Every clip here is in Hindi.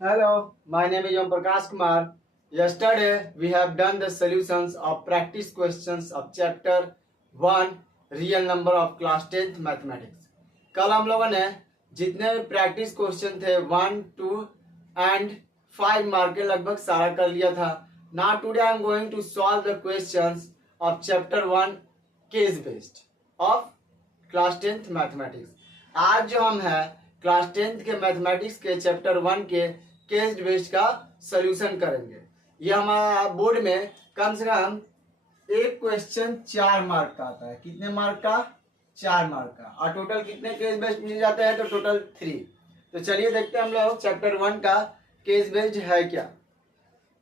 Hello, my name is Om Prakash Kumar. Yesterday we have done the solutions of practice questions of chapter 1 real number of class 10th mathematics. कल हम लोगों ने जितने भी प्रैक्टिस क्वेश्चन थे 1, 2 एंड 5 मार्क के लगभग सारा कर लिया था. Now today I am going to solve the questions of chapter 1 case based of class 10th mathematics. आज जो हम है क्लास 10th के मैथमेटिक्स के चैप्टर 1 के केस बेस्ड का सॉल्यूशन करेंगे. ये हमारा बोर्ड में कम से कम एक क्वेश्चन 4 मार्क का आता है. कितने मार्क का? 4 मार्क का. और टोटल कितने केस बेस्ड पूछे जाते हैं? तो टोटल 3. तो चलिए देखते हैं हम लोग चैप्टर 1 का केस बेस्ड है क्या.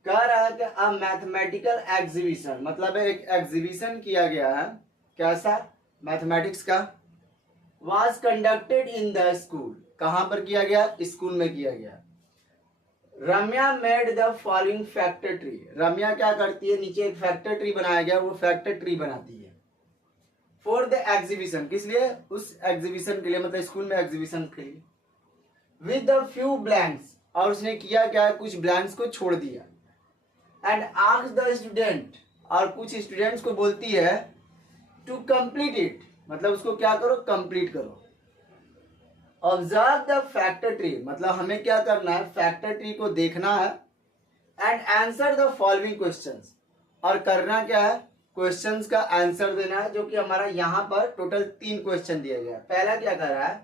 कह रहा है कि अ मैथमेटिकल एग्जीबिशन, मतलब एक एग्जीबिशन किया गया है. कैसा? मैथमेटिक्स का. was conducted in the school. कहां पर किया गया? स्कूल में किया गया. Ramya made the following factor tree. Ramya क्या करती है? नीचे एक फैक्टर ट्री बनाया गया, वो फैक्टर ट्री बनाती है. फॉर द एग्जीबिशन, किस लिए? उस एग्जीबिशन के लिए, मतलब स्कूल में एग्जीबिशन के लिए. विद द फ्यू ब्लैंक्स, और उसने किया क्या? कुछ ब्लैंक्स को छोड़ दिया. एंड आस्क द स्टूडेंट, और कुछ स्टूडेंट्स को बोलती है टू कंप्लीट इट, मतलब उसको क्या करो? कंप्लीट करो. ऑब्जर्व द फैक्टर ट्री, मतलब हमें क्या करना है? फैक्टर ट्री को देखना है. And answer the following questions, और करना क्या है? क्वेश्चंस का आंसर देना है, जो कि हमारा यहाँ पर टोटल 3 क्वेश्चन दिया गया है. पहला क्या कर रहा है?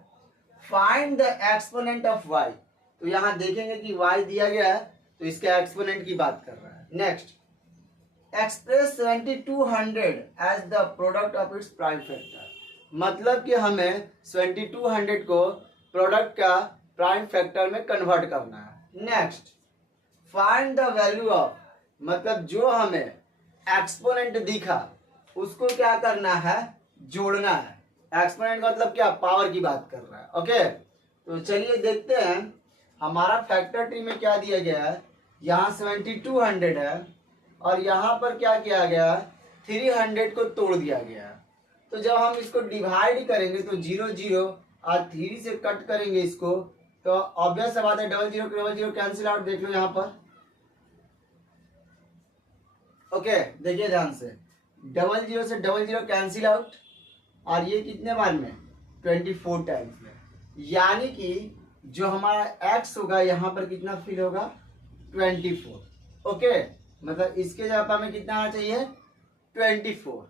Find the exponent of y. तो यहाँ देखेंगे कि y दिया गया है, तो इसके एक्सपोनेंट की बात कर रहा है. Next, express 7200 as the product of its prime factor, मतलब कि हमें 7200 को प्रोडक्ट का प्राइम फैक्टर में कन्वर्ट करना है. Next, find the value of, मतलब जो हमें एक्सपोनेंट दिखा उसको क्या करना है? जोड़ना है. एक्सपोनेंट का मतलब क्या? पावर की बात कर रहा है. ओके, तो चलिए देखते हैं हमारा फैक्टर ट्री में क्या दिया गया है. यहाँ 7200 है, और यहाँ पर क्या किया गया? 300 को तोड़ दिया गया. तो जब हम इसको डिवाइड करेंगे तो 0 0 और 3 से कट करेंगे इसको, तो ऑब्वियस बात है डबल जीरो कैंसिल आउट. देख लो यहाँ पर. ओके, देखिए ध्यान से. डबल जीरो कैंसिल आउट, और ये कितने बार में? 24 टाइम्स में. यानी कि जो हमारा x होगा यहाँ पर कितना फिल होगा? 24. ओके, मतलब इसके जगह पर हमें कितना आना चाहिए? 24.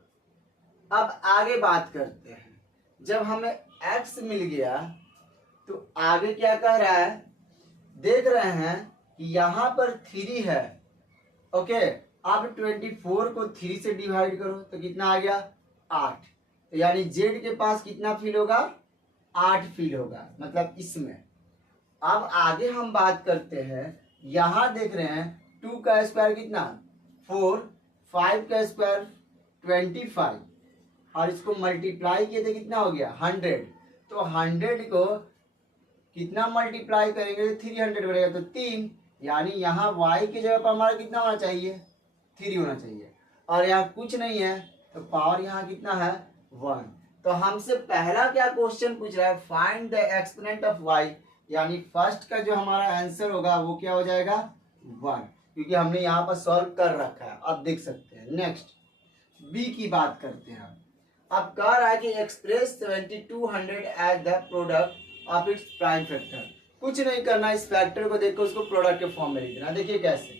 अब आगे बात करते हैं. जब हमें x मिल गया तो आगे क्या कह रहा है? देख रहे हैं कि यहाँ पर 3 है. ओके, अब 24 को 3 से डिवाइड करो तो कितना आ गया? 8. तो यानी z के पास कितना फील होगा? 8 फील होगा, मतलब इसमें. अब आगे हम बात करते हैं. यहाँ देख रहे हैं 2 का स्क्वायर कितना? 4, 5 का स्क्वायर 25, और इसको मल्टीप्लाई किए तो कितना हो गया? 100. तो 100 को कितना मल्टीप्लाई करेंगे? 300 बनेगा, तो 3. यानी यहाँ y की जगह पर हमारा कितना होना चाहिए? 3 होना चाहिए. और यहाँ कुछ नहीं है, तो पावर यहाँ कितना है? 1. तो हमसे पहला क्या क्वेश्चन पूछ रहा है? Find the exponent of y, यानी फर्स्ट का जो हमारा आंसर होगा वो क्या हो जाएगा? 1, क्योंकि हमने यहाँ पर सॉल्व कर रखा है, आप देख सकते हैं. नेक्स्ट, बी की बात करते हैं. अब कह रहा है कि express 7200 as the product of its prime factor. कुछ नहीं करना, इस फैक्टर को देखकर उसको प्रोडक्ट के फॉर्म में लिख देना. देखिए कैसे.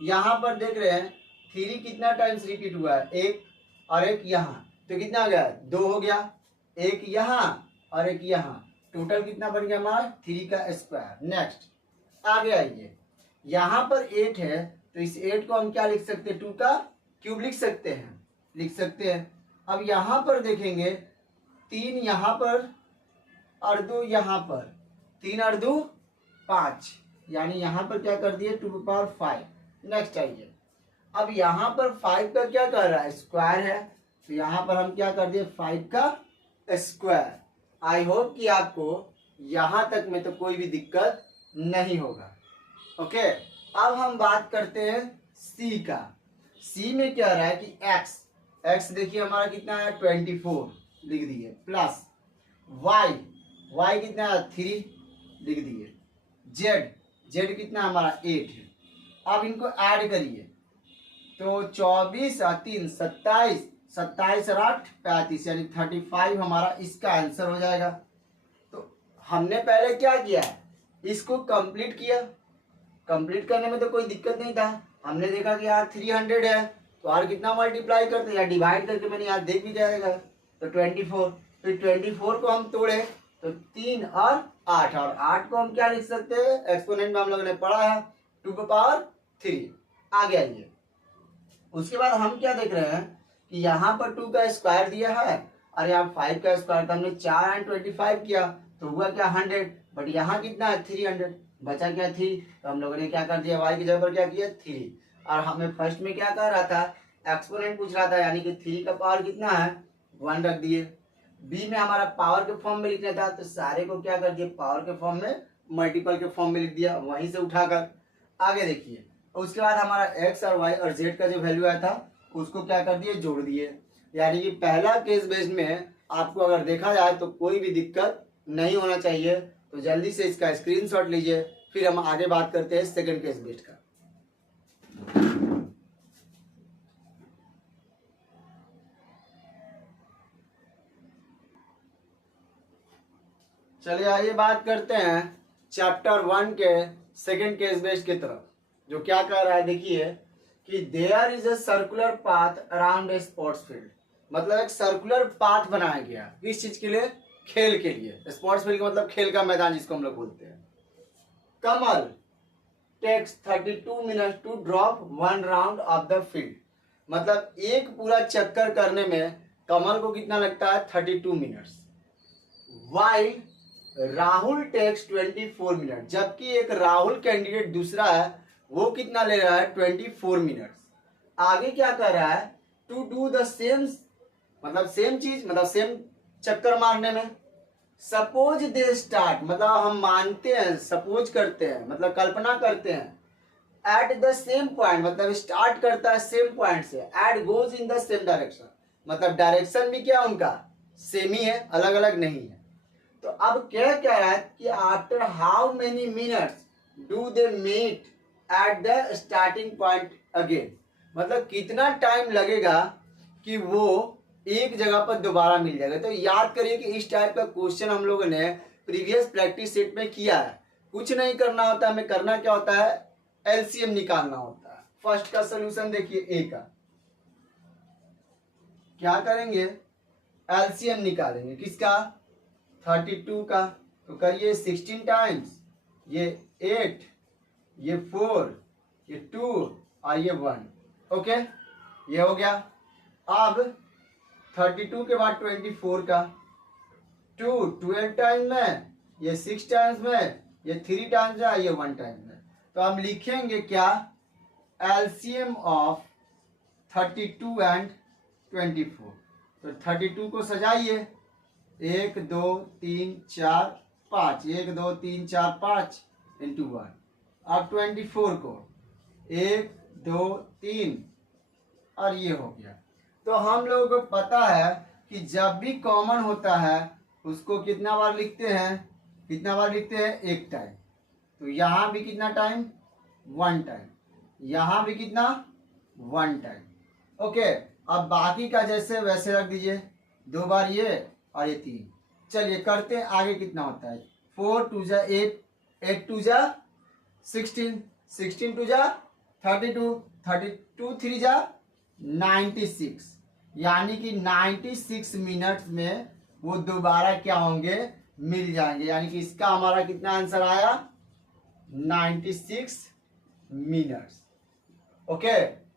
यहाँ पर देख रहे हैं 3 कितना टाइम्स रिपीट हुआ है? 1, और 1 यहाँ, तो कितना हो गया? 2 हो गया. 1 यहाँ और 1 यहाँ, टोटल कितना बन गया हमारा? 3 का स्क्वायर. नेक्स्ट, आगे आइए. यहाँ पर 8 है, तो इस 8 को हम क्या लिख सकते हैं? 2 का क्यूब लिख सकते हैं. अब यहाँ पर देखेंगे 3 यहाँ पर और 2 यहाँ पर, 3 और 2 5, यानी यहाँ पर क्या कर दिए? 2 की पावर 5. नेक्स्ट आइए. अब यहाँ पर 5 का क्या कर रहा है? स्क्वायर है, तो यहाँ पर हम क्या कर दिए? 5 का स्क्वायर. आई होप कि आपको यहाँ तक में तो कोई भी दिक्कत नहीं होगा. ओके, अब हम बात करते हैं सी का. सी में क्या रहा है कि x देखिए हमारा कितना है? 24 लिख दिए, प्लस y कितना है? 3 लिख दिए. z जेड कितना हमारा 8 है। अब इनको ऐड करिए तो 24 और 3 27, 27 और 8 35, यानी 35 हमारा इसका आंसर हो जाएगा। तो हमने पहले क्या किया है, इसको कंप्लीट किया। कंप्लीट करने में तो कोई दिक्कत नहीं था, हमने देखा कि यार 300 है तो और कितना मल्टीप्लाई करते या डिवाइड करके मैंने यार देख भी जाएगा तो 24। फिर 24 को हम तोड़े तो 3 और 8, और 8 को हम क्या लिख सकते हैं, एक्सपोनेंट में हम लोगों ने पढ़ा है 2 की पावर 3 आ गया ये। उसके बाद हम क्या देख रहे हैं कि यहाँ पर 2 का स्क्वायर दिया है और यहाँ 5 का स्क्वायर, तो हमने 4 एंड 25 किया तो हुआ क्या 100, बट यहाँ कितना है 300, बचा क्या 3, तो हम लोगों ने क्या कर दिया y की जगह पर क्या किया 3। और हमें फर्स्ट में क्या कर रहा था, एक्सपोनेंट पूछ रहा था, यानी कि 3 का पावर कितना है 1 रख दिए। बी में हमारा पावर के फॉर्म में लिखना था तो सारे को क्या कर दिए पावर के फॉर्म में, मल्टीपल के फॉर्म में लिख दिया, वहीं से उठाकर आगे देखिए। उसके बाद हमारा x और y और z का जो वैल्यू आया था उसको क्या कर दिए जोड़ दिए। यानी कि पहला केस बेस्ड में आपको अगर देखा जाए तो कोई भी दिक्कत नहीं होना चाहिए। तो जल्दी से इसका स्क्रीनशॉट लीजिए, फिर हम आगे बात करते हैं सेकंड केस बेस्ड का। चलिए आइए बात करते हैं चैप्टर 1 के सेकंड केस बेस्ड की तरफ, जो क्या कह रहा है देखिए कि there is a circular path around a sports field. मतलब एक सर्कुलर पाथ बनाया गया, किस चीज के लिए, खेल के लिए। स्पोर्ट्स फील्ड का मतलब खेल का मैदान जिसको हम लोग बोलते हैं। Kamal takes 32 minutes to drop 1 round of the field. मतलब एक पूरा चक्कर करने में कमल को कितना लगता है 32 minutes. While Rahul takes 24 minute, जबकि एक राहुल कैंडिडेट दूसरा है वो कितना ले रहा है 24 मिनट्स। आगे क्या कर रहा है, टू डू द सेम, मतलब सेम चीज, मतलब सेम चक्कर मारने में। सपोज दे स्टार्ट, मतलब हम मानते हैं, सपोज करते हैं, मतलब कल्पना करते हैं। एट द सेम पॉइंट, मतलब स्टार्ट करता है सेम पॉइंट से, it goes in the same direction, मतलब डायरेक्शन भी क्या उनका सेम ही है, अलग अलग नहीं है। तो अब क्या कह रहा है कि after how many minutes do they meet at the starting point again. मतलब कितना टाइम लगेगा कि वो एक जगह पर दोबारा मिल जाएगा। तो याद करिए कि इस टाइप का क्वेश्चन हम लोगों ने प्रीवियस प्रैक्टिस सेट में किया है। कुछ नहीं करना होता, हमें करना क्या होता है, एलसीएम निकालना होता है। फर्स्ट का सोल्यूशन देखिए ए का, क्या करेंगे एलसीएम निकालेंगे किसका 32 का, तो करिए 16 टाइम्स, ये 8, ये 4, ये 2 और ये 1। ओके ये हो गया। अब 32 के बाद 24 का 2 12 टाइम्स में, ये 6 टाइम्स में, ये 3 टाइम्स में, ये 1 टाइम्स में। तो हम लिखेंगे क्या, एलसीएम ऑफ 32 एंड 24। तो 32 को सजाइए, 1 2 3 4 5, 1 2 3 4 5 इंटू 1। अब 24 को 1 2 3 और ये हो गया। तो हम लोगों को पता है कि जब भी कॉमन होता है उसको कितना बार लिखते हैं, कितना बार लिखते हैं, एक टाइम। तो यहाँ भी कितना टाइम 1 टाइम, यहाँ भी कितना 1 टाइम। ओके अब बाकी का जैसे वैसे रख दीजिए, 2 बार ये और ये 3। चलिए करते हैं आगे कितना होता है, 4 2 जा 8, 8 2 जा 16, 16 2 जा 32, 32 3 जा 96, यानी कि 96 मिनट्स में वो दोबारा क्या होंगे, मिल जाएंगे। यानी कि इसका हमारा कितना आंसर आया 96 मिनट्स। ओके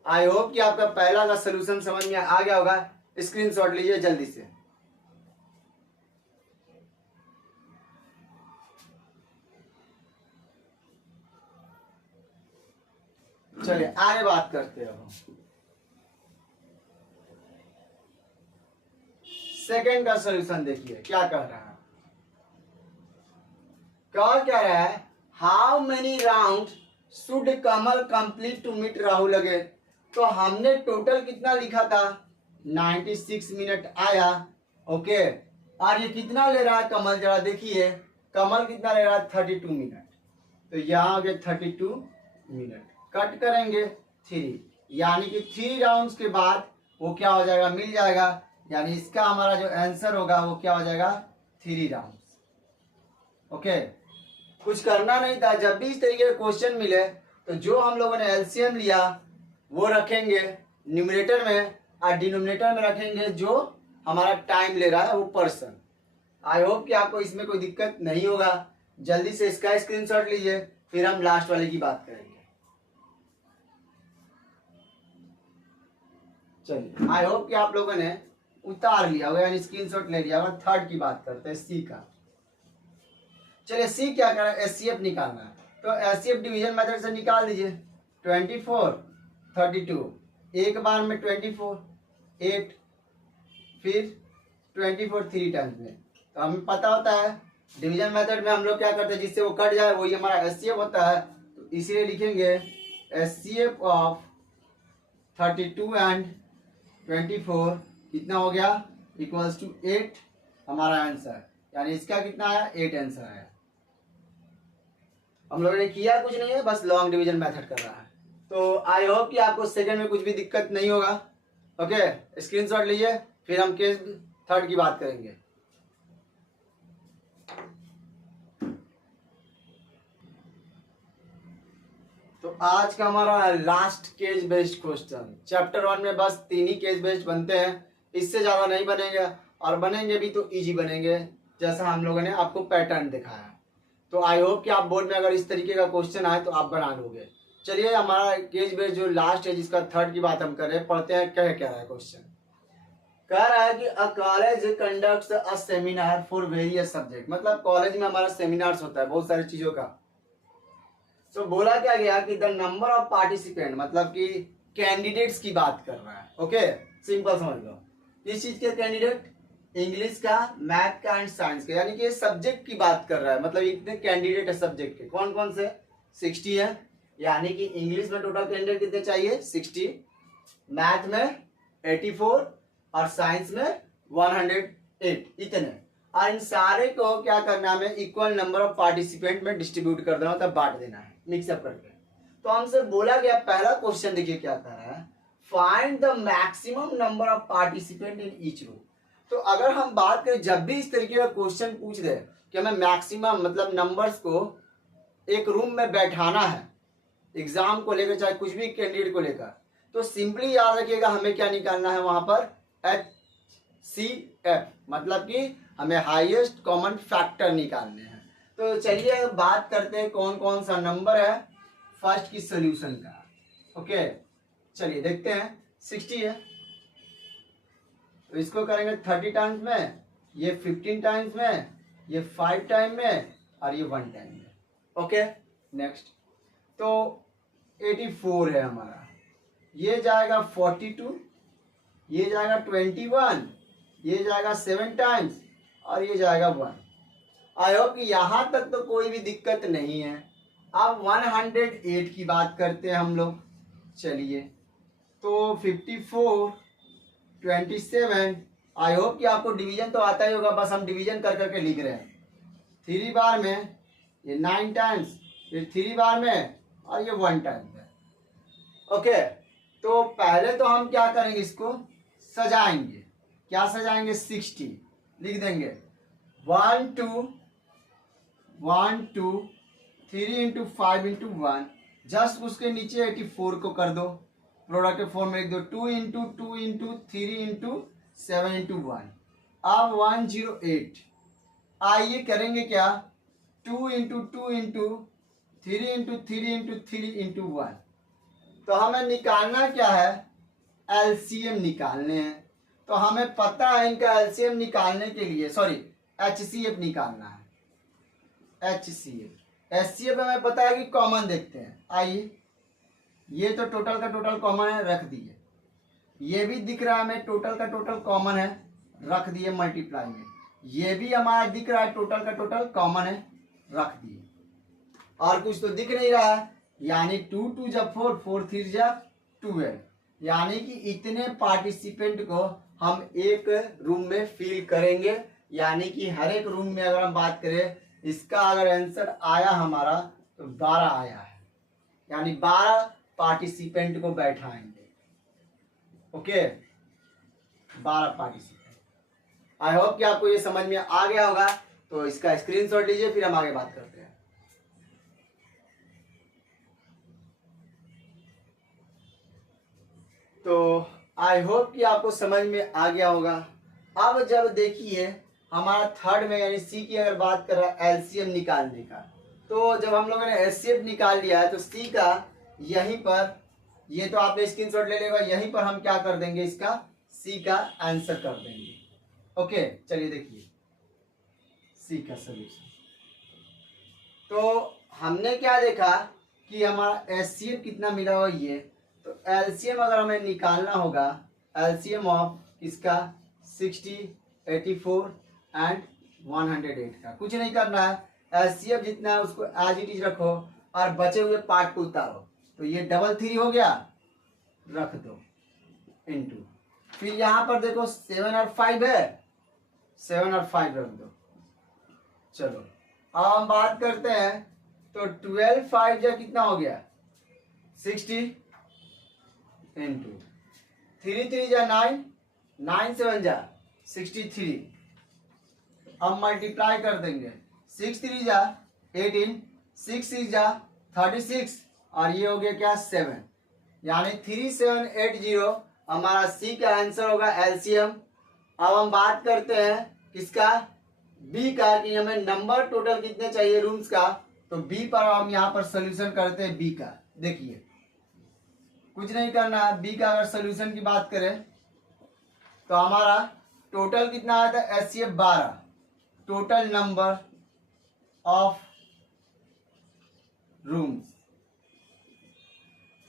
आई होप कि आपका पहला का सोल्यूशन समझ में आ गया होगा। स्क्रीनशॉट लीजिए जल्दी से। चलिए आगे बात करते हैं हम। सेकेंड का सोल्यूशन देखिए क्या कह रहा है, क्या रहा है, how many round should Kamal complete to meet Rahul again. तो हमने टोटल कितना लिखा था 96 मिनट आया। ओके और ये कितना ले रहा है कमल, जरा देखिए कमल कितना ले रहा है 32 मिनट। तो यहाँ हो गया 32 मिनट। कट करेंगे 3, यानी कि 3 राउंड्स के बाद वो क्या हो जाएगा, मिल जाएगा। यानी इसका हमारा जो आंसर होगा वो क्या हो जाएगा, 3 राउंड्स। ओके, कुछ करना नहीं था। जब भी इस तरीके के क्वेश्चन मिले तो जो हम लोगों ने एलसीएम लिया वो रखेंगे न्यूमरेटर में और डिनोमिनेटर में रखेंगे जो हमारा टाइम ले रहा है वो पर्सन। आई होप कि आपको इसमें कोई दिक्कत नहीं होगा। जल्दी से इसका स्क्रीनशॉट लीजिए, फिर हम लास्ट वाले की बात करेंगे। चलिए, आई होप कि आप लोगों ने उतार लिया होगा, यानी स्क्रीनशॉट ले लिया होगा। थर्ड की बात करते हैं, सी का। चलिए, सी क्या कर रहा है, एचसीएफ निकालना है। तो एचसीएफ डिवीजन मेथड से निकाल दीजिए। 24 32, एक बार में 24 8, फिर 24 3 टाइम्स में। तो हमें पता होता है डिवीजन मेथड में हम लोग क्या करते हैं, जिससे वो कट जाए वही हमारा एचसीएफ होता है। तो इसीलिए लिखेंगे एचसीएफ ऑफ 32 एंड 24 कितना हो गया, इक्वल्स टू 8 हमारा आंसर। यानी इसका कितना आया, 8 आंसर आया। हम लोगों ने किया कुछ नहीं है, बस लॉन्ग डिवीजन मेथड कर रहा है। तो आई होप कि आपको सेकंड में कुछ भी दिक्कत नहीं होगा। ओके, स्क्रीनशॉट लीजिए, फिर हम केस थर्ड की बात करेंगे। तो आज का हमारा last case based question. Chapter 1 में बस 3 ही केस बेस्ड बनते हैं, इससे ज्यादा नहीं बनेंगे, और बनेंगे भी तो इजी बनेंगे, जैसा हम लोगों ने आपको पैटर्न दिखाया। तो आई होप कि आप बोर्ड में अगर इस तरीके का क्वेश्चन आए तो आप बना लोगे। चलिए, हमारा केस बेस्ड जो लास्ट है, जिसका थर्ड की बात हम कर रहे हैं, पढ़ते हैं क्या रहा है क्वेश्चन। कह रहा है कि a college conducts a seminar for various subject. मतलब कॉलेज में हमारा सेमिनार्स होता है बहुत सारी चीजों का। तो बोला क्या गया कि द नंबर ऑफ पार्टिसिपेंट, मतलब कि कैंडिडेट्स की बात कर रहा है। ओके, सिंपल समझ लो। किस चीज के कैंडिडेट, इंग्लिश का, मैथ का एंड साइंस का, यानी कि सब्जेक्ट की बात कर रहा है। मतलब इतने कैंडिडेट है सब्जेक्ट के, कौन कौन से, 60 है। यानी कि इंग्लिश में टोटल कैंडिडेट कितने चाहिए, 60, मैथ में 84 और साइंस में 108, इतने। और इन सारे को क्या करना है, हमें इक्वल नंबर ऑफ पार्टिसिपेंट में डिस्ट्रीब्यूट कर देना, मतलब बांट देना है मिक्सअप करके। तो हमसे बोला गया पहला क्वेश्चन, देखिए क्या कर रहा है, find the maximum number of participant in each room. तो अगर हम बात करें, जब भी इस तरीके का क्वेश्चन पूछ दे कि हमें मैक्सिमम मतलब नंबर्स को एक रूम में बैठाना है, एग्जाम को लेकर चाहे कुछ भी कैंडिडेट को लेकर, तो सिंपली याद रखिएगा हमें क्या निकालना है वहां पर, HCF, मतलब कि हमें हाईएस्ट कॉमन फैक्टर निकालने हैं। तो चलिए बात करते हैं कौन कौन सा नंबर है फर्स्ट की सोल्यूशन का। ओके, चलिए देखते हैं। 60 है, तो इसको करेंगे 30 टाइम्स में, ये 15 टाइम्स में, ये 5 टाइम में, और ये 1 टाइम में। Okay, next. तो 84 है हमारा, ये जाएगा 42, ये जाएगा 21, ये जाएगा 7 टाइम्स, और ये जाएगा 1। आई होप कि यहां तक तो कोई भी दिक्कत नहीं है। अब 108 की बात करते हैं हम लोग। चलिए, तो 54 27, आई होप कि आपको डिवीजन तो आता ही होगा, बस हम डिवीजन कर करके लिख रहे हैं। 3 बार में ये 9 टाइम्स, फिर 3 बार में, और ये 1 टाइम में। ओके, तो पहले तो हम क्या करेंगे, इसको सजाएंगे। क्या सजाएंगे, 60 लिख देंगे। 1 2 1 2 3 इंटू 5 इंटू 1, जस्ट उसके नीचे 84 को कर दो, प्रोडक्ट फॉर्म में लिख दो। 2 इंटू 2 इंटू 3 इंटू 7 इंटू 1, अब 108। आइए करेंगे क्या, 2 into 2 into 3 into 3 into 3 into 1। तो हमें निकालना क्या है, एलसीएम निकालने हैं। तो हमें पता है इनका एलसीएम निकालने के लिए, सॉरी एचसीएफ निकालना है। एचसीएफ, एचसीएफ हमें पता है कि कॉमन देखते हैं। आइए, ये तो टोटल का टोटल कॉमन है, रख दिए। ये भी दिख रहा है हमें टोटल का टोटल कॉमन है, रख दिए मल्टीप्लाई में। ये भी हमारा दिख रहा है टोटल का टोटल कॉमन है, रख दिए। और कुछ तो दिख नहीं रहा है, यानी 2 2 जा 4, 4 3 जा 12, यानी कि इतने पार्टिसिपेंट को हम एक रूम में फिल करेंगे। यानी कि हर एक रूम में अगर हम बात करें, इसका अगर आंसर आया हमारा तो 12 आया है, यानी 12 पार्टिसिपेंट को बैठाएंगे। Okay, 12 participant. आई होप कि आपको ये समझ में आ गया होगा। तो इसका स्क्रीनशॉट लीजिए, फिर हम आगे बात करते हैं। तो आई होप कि आपको समझ में आ गया होगा। अब जब देखिए हमारा थर्ड में यानी सी की अगर बात कर रहा है एलसीएम निकालने का, तो जब हम लोगों ने एलसीएम निकाल लिया है तो सी का यहीं पर, ये तो आपने स्क्रीनशॉट ले लेगा, यहीं पर हम क्या कर देंगे, इसका सी का आंसर कर देंगे। ओके, चलिए देखिए सी का सोल्यूशन। तो हमने क्या देखा कि हमारा एचसीएफ कितना मिला हुआ ये, तो एलसीएम अगर हमें निकालना होगा, एलसीएम ऑफ इसका 60, 84 एंड 108 का कुछ नहीं करना है, एचसीएफ जितना है उसको एज इट इज रखो और बचे हुए पार्ट को उतारो। तो ये 3 हो गया, रख दो इनटू, फिर यहाँ पर देखो 7 और 5 है, 7 और 5 रख दो। चलो अब हम बात करते हैं, तो 12 5 जा कितना हो गया 60 इंटू 3 3 जा 9, 9 7 जा 63। अब मल्टीप्लाई कर देंगे, 6 3 जा 18, 6 6 जा 36 और ये हो गया क्या 7, यानी 3780 हमारा सी का आंसर होगा एलसीएम। अब हम बात करते हैं किसका, बी का, कि हमें नंबर टोटल कितने चाहिए रूम्स का। तो बी पर हम यहाँ पर सोल्यूशन करते हैं बी का। देखिए कुछ नहीं करना है, बी का अगर सोल्यूशन की बात करें तो हमारा टोटल कितना आया था HCF 12, total number of rooms.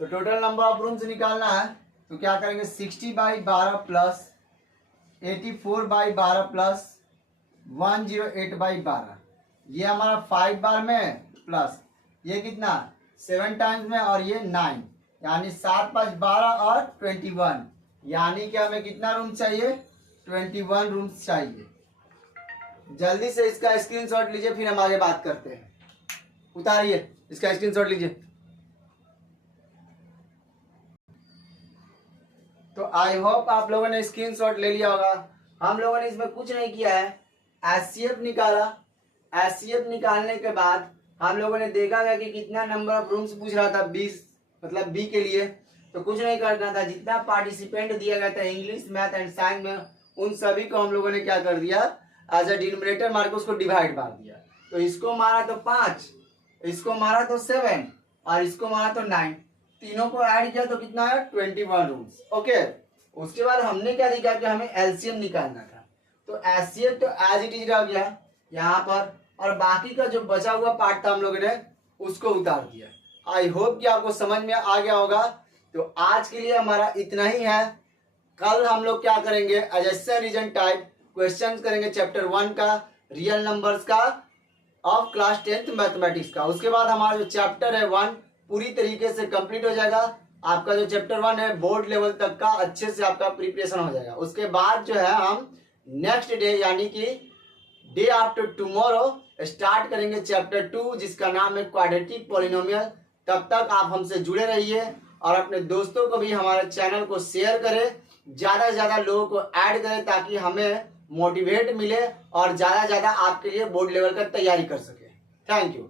तो टोटल नंबर ऑफ रूम्स निकालना है तो क्या करेंगे 60/12 प्लस 84/12 प्लस 108/12, ये हमारा 5 बार में प्लस ये कितना 7 टाइम्स में और ये 9, यानी 7 5 12 और 21, यानी कि हमें कितना रूम चाहिए 21 रूम्स चाहिए। जल्दी से इसका स्क्रीनशॉट लीजिए, फिर हम आगे बात करते हैं। उतारिए, इसका स्क्रीनशॉट लीजिए। तो आई होप आप लोगों ने स्क्रीनशॉट ले लिया होगा। हम लोगों ने इसमें कुछ नहीं किया है, एचसीएफ निकाला। एचसीएफ निकालने के बाद हम लोगों ने देखा गया कि कितना नंबर ऑफ रूम्स पूछ रहा था 20, मतलब बी के लिए। तो कुछ नहीं करना था, जितना पार्टिसिपेंट दिया गया था इंग्लिश मैथ एंड साइंस में, उन सभी को हम लोगों ने क्या कर दिया, एज अ डिनोमिनेटर मार के उसको डिवाइड मार दिया। तो इसको मारा तो 5, इसको मारा तो 7 और इसको मारा तो 9, तीनों को ऐड किया तो कितना है 21 रूम्स। ओके, उसके बाद हमने क्या देखा कि हमें एलसीएम निकालना था। तो एचसीएफ तो एज इट इज रह गया यहाँ पर, और बाकी का जो बचा हुआ पार्ट था हम लोगों ने उसको उतार दिया। आई होप कि आपको समझ में आ गया होगा। तो आज के लिए हमारा इतना ही है। कल हम लोग क्या करेंगे, एडजस्टेड रीजन टाइप क्वेश्चंस करेंगे चैप्टर 1 का, रियल नंबर्स का ऑफ क्लास 10th मैथमेटिक्स का। उसके बाद हमारा जो चैप्टर है 1 पूरी तरीके से कंप्लीट हो जाएगा। आपका जो चैप्टर 1 है बोर्ड लेवल तक का अच्छे से आपका प्रिपरेशन हो जाएगा। उसके बाद जो है हम नेक्स्ट डे यानी कि डे आफ्टर टुमारो स्टार्ट करेंगे चैप्टर 2, जिसका नाम है क्वाड्रेटिक पॉलिनोमियल। तब तक आप हमसे जुड़े रहिए और अपने दोस्तों को भी हमारे चैनल को शेयर करें, ज़्यादा से ज़्यादा लोगों को ऐड करें ताकि हमें मोटिवेट मिले और ज़्यादा से ज़्यादा आपके लिए बोर्ड लेवल का तैयारी कर सके। Thank you.